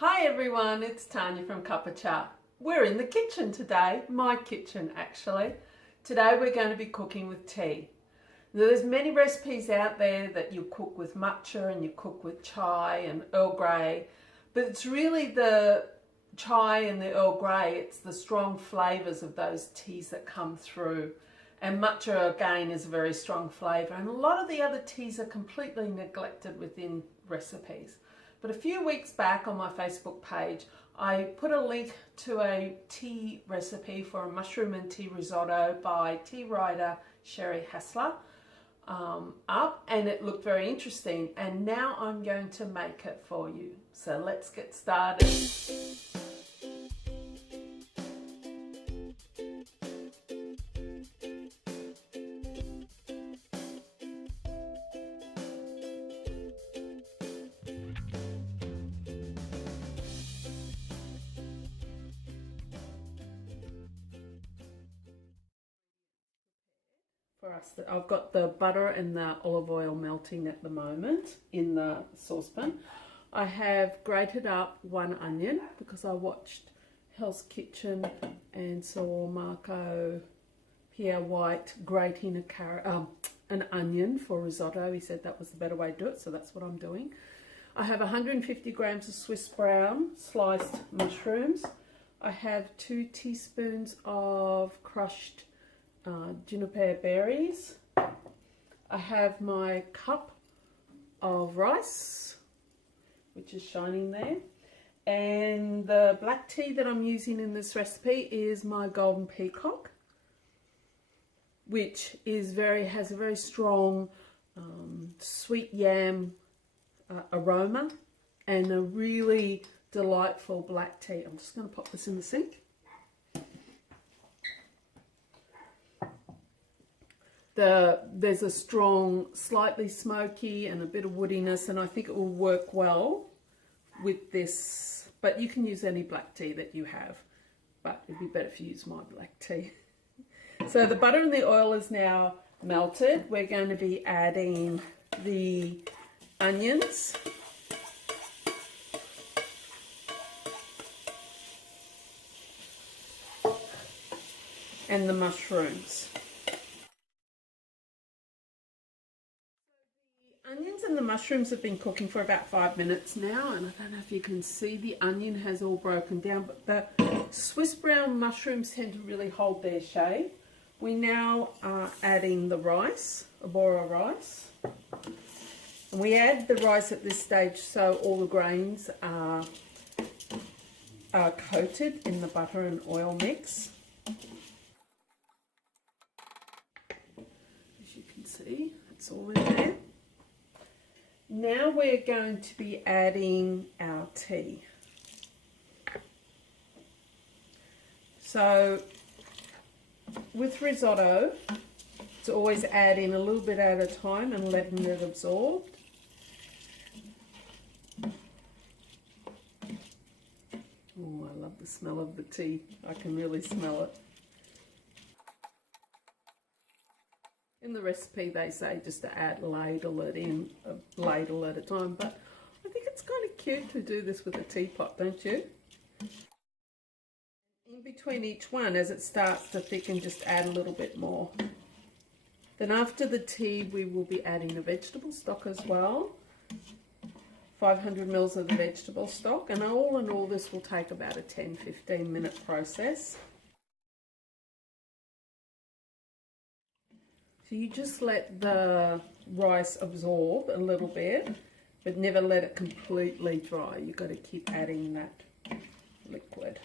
Hi everyone, it's Tanya from Cup of Cha. We're in the kitchen today, my kitchen actually. Today we're going to be cooking with tea. There's many recipes out there that you cook with matcha and you cook with chai and Earl Grey, but it's really the chai and the Earl Grey, it's the strong flavours of those teas that come through. And matcha again is a very strong flavour, and a lot of the other teas are completely neglected within recipes. But a few weeks back on my Facebook page, I put a link to a tea recipe for a mushroom and tea risotto by tea writer Cherie Hausler up, and it looked very interesting. And now I'm going to make it for you. So let's get started. For us, I've got the butter and the olive oil melting at the moment in the saucepan. I have grated up one onion because I watched Hell's Kitchen and saw Marco Pierre White grating an onion for risotto. He said that was the better way to do it, so that's what I'm doing. I have 150 grams of Swiss brown sliced mushrooms. I have 2 teaspoons of crushed juniper berries. I have my cup of rice, which is shining there, and the black tea that I'm using in this recipe is my Golden Peacock, which is has a very strong sweet yam aroma and a really delightful black tea. I'm just going to pop this in the sink. There's a strong, slightly smoky and a bit of woodiness, and I think it will work well with this, but you can use any black tea that you have, but it'd be better if you use my black tea. So the butter and the oil is now melted. We're going to be adding the onions. And the mushrooms. Onions and the mushrooms have been cooking for about 5 minutes now, and I don't know if you can see the onion has all broken down, but the Swiss brown mushrooms tend to really hold their shape. We now are adding the rice, Abora rice, and we add the rice at this stage so all the grains are coated in the butter and oil mix. As you can see, it's all in there. Now we're going to be adding our tea. So with risotto, it's always adding a little bit at a time and letting it absorb. Oh, I love the smell of the tea. I can really smell it. In the recipe they say just to ladle it in, a ladle at a time, but I think it's kind of cute to do this with a teapot, don't you? In between each one, as it starts to thicken, just add a little bit more. Then after the tea we will be adding the vegetable stock as well. 500 ml of the vegetable stock, and all in all this will take about a 10-15 minute process. So you just let the rice absorb a little bit, but never let it completely dry. You've got to keep adding that liquid.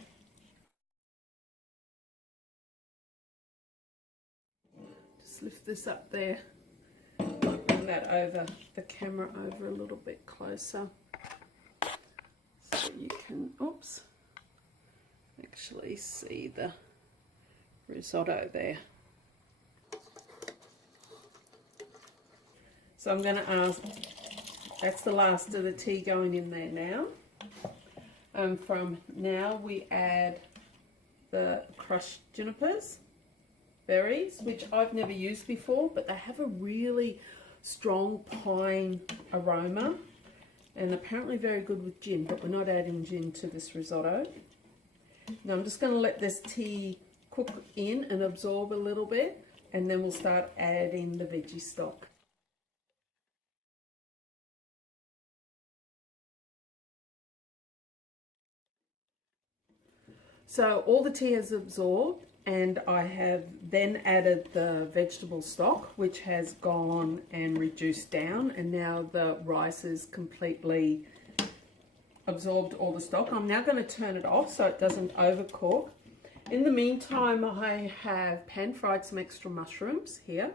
Just lift this up there. Bring that over, the camera over a little bit closer. So you can, actually see the risotto there. So I'm going to ask, that's the last of the tea going in there now. And from now we add the crushed junipers, berries, which I've never used before, but they have a really strong pine aroma. and apparently very good with gin, but we're not adding gin to this risotto. Now I'm just going to let this tea cook in and absorb a little bit, and then we'll start adding the veggie stock. So all the tea has absorbed, and I have then added the vegetable stock, which has gone and reduced down, and now the rice is completely absorbed all the stock. I'm now going to turn it off so it doesn't overcook. In the meantime, I have pan fried some extra mushrooms here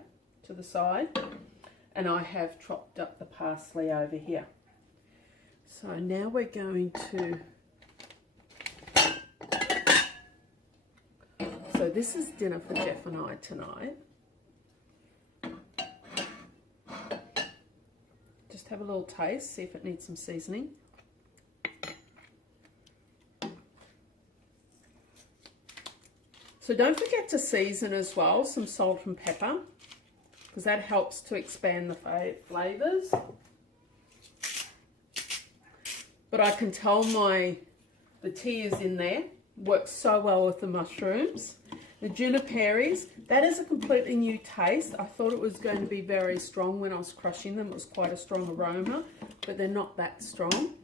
to the side, and I have chopped up the parsley over here. So now we're going to, so this is dinner for Jeff and I tonight. Just have a little taste, see if it needs some seasoning. So don't forget to season as well, some salt and pepper, because that helps to expand the flavours. But I can tell the tea is in there, works so well with the mushrooms. The juniperis, that is a completely new taste. I thought it was going to be very strong when I was crushing them. It was quite a strong aroma, but they're not that strong.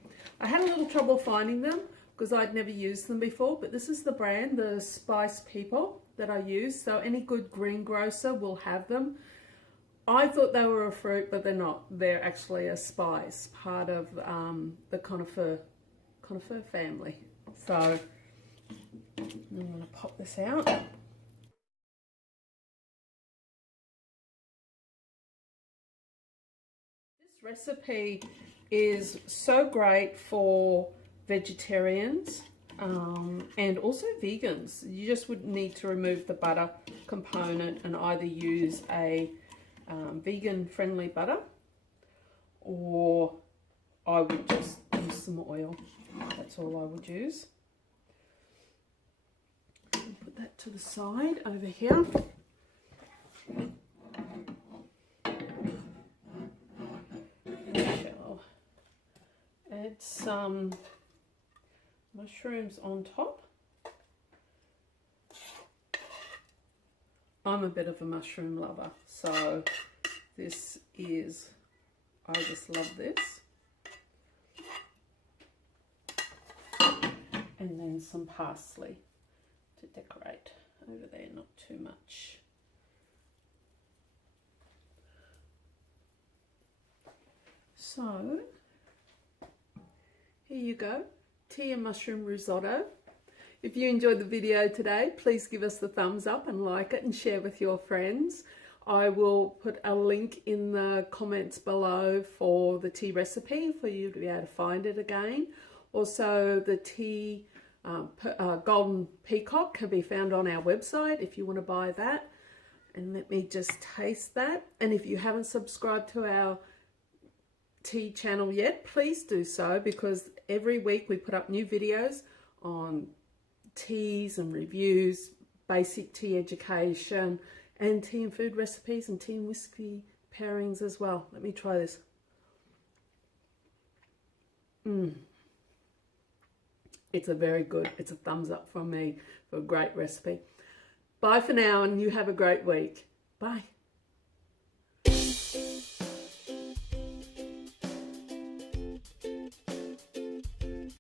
I had a little trouble finding them because I'd never used them before, but this is the brand, the Spice People, that I use. So any good greengrocer will have them. I thought they were a fruit, but they're not. They're actually a spice, part of the conifer family. So I'm going to pop this out. This recipe is so great for vegetarians and also vegans. You just would need to remove the butter component and either use a vegan friendly butter, or I would just use some oil. That's all I would use. Put that to the side over here. Add some mushrooms on top. I'm a bit of a mushroom lover, so this is, I just love this. And then some parsley to decorate over there, not too much. So here you go, tea and mushroom risotto. If you enjoyed the video today, please give us the thumbs up and like it and share with your friends. I will put a link in the comments below for the tea recipe for you to be able to find it again. Also, the tea golden peacock can be found on our website if you want to buy that. And let me just taste that. And if you haven't subscribed to our tea channel yet, please do so, because every week we put up new videos on teas and reviews, basic tea education, and tea and food recipes and tea and whiskey pairings as well. Let me try this. It's a very good, it's a thumbs up from me for a great recipe. Bye for now, and you have a great week. Bye.